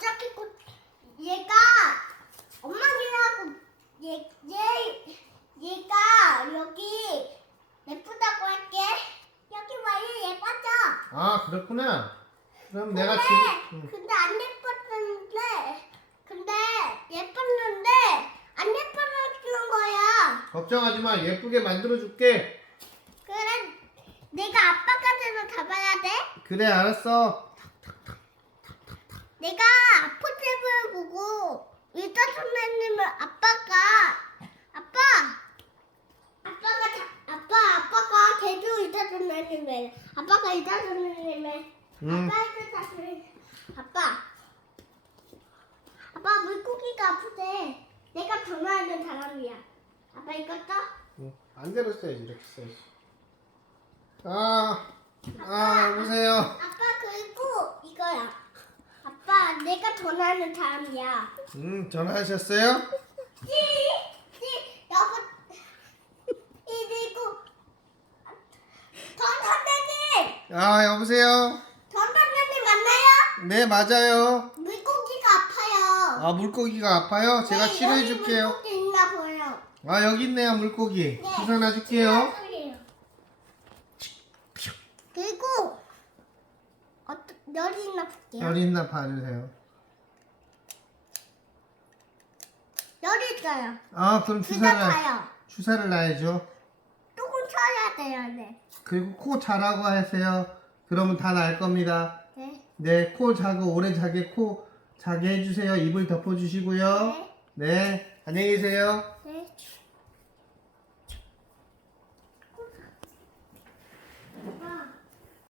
어차피 곧 얘가 엄마기라고 얘, 얘 얘가 여기 예쁘다고 할게. 여기 와요 예뻐져. 아 그렇구나. 그럼 내가 근데 지금 응. 근데 안 예뻤는데 근데 예뻤는데 안 예뻐지는 거야. 걱정하지 마. 예쁘게 만들어 줄게. 그래 내가 아빠가 돼서 잡아야 돼. 그래 알았어. 내가 보고 의사 선생님은 아빠가 아빠 아빠가 자, 아빠 아빠가 제주 의사 선생님이 아빠가 의사 선생님이 응. 아빠 의사 선생님 아빠 아빠 물고기가 아프대 내가 전화하는 사람이야 아빠 이거 써? 응. 안대로 써야지 이렇게 써야지. 아, 아 여보세요. 아빠 그리고 이거야 아빠 내가 전화하는 사람이야 음 전화하셨어요? 아 여보세요. 전 선생님 맞나요? 네 맞아요. 물고기가 아파요. 아 물고기가 아파요? 제가 네, 치료해 여기 줄게요. 물고기 있나 보여. 아 여기 있네요 물고기. 네. 주사 놔 줄게요. 소리예요. 그리고 어떤 열이 있나 볼게요. 열이 있나 봐주세요. 열이 있어요. 아 그럼 주사를 타요. 주사를 놔야죠. 조금 쳐야 돼요, 네. 그리고 코 자라고 하세요. 그러면 다 날 겁니다. 네. 네, 코 자고 오래 자게 코 자게 해주세요. 입을 덮어주시고요. 네. 네, 안녕히 계세요.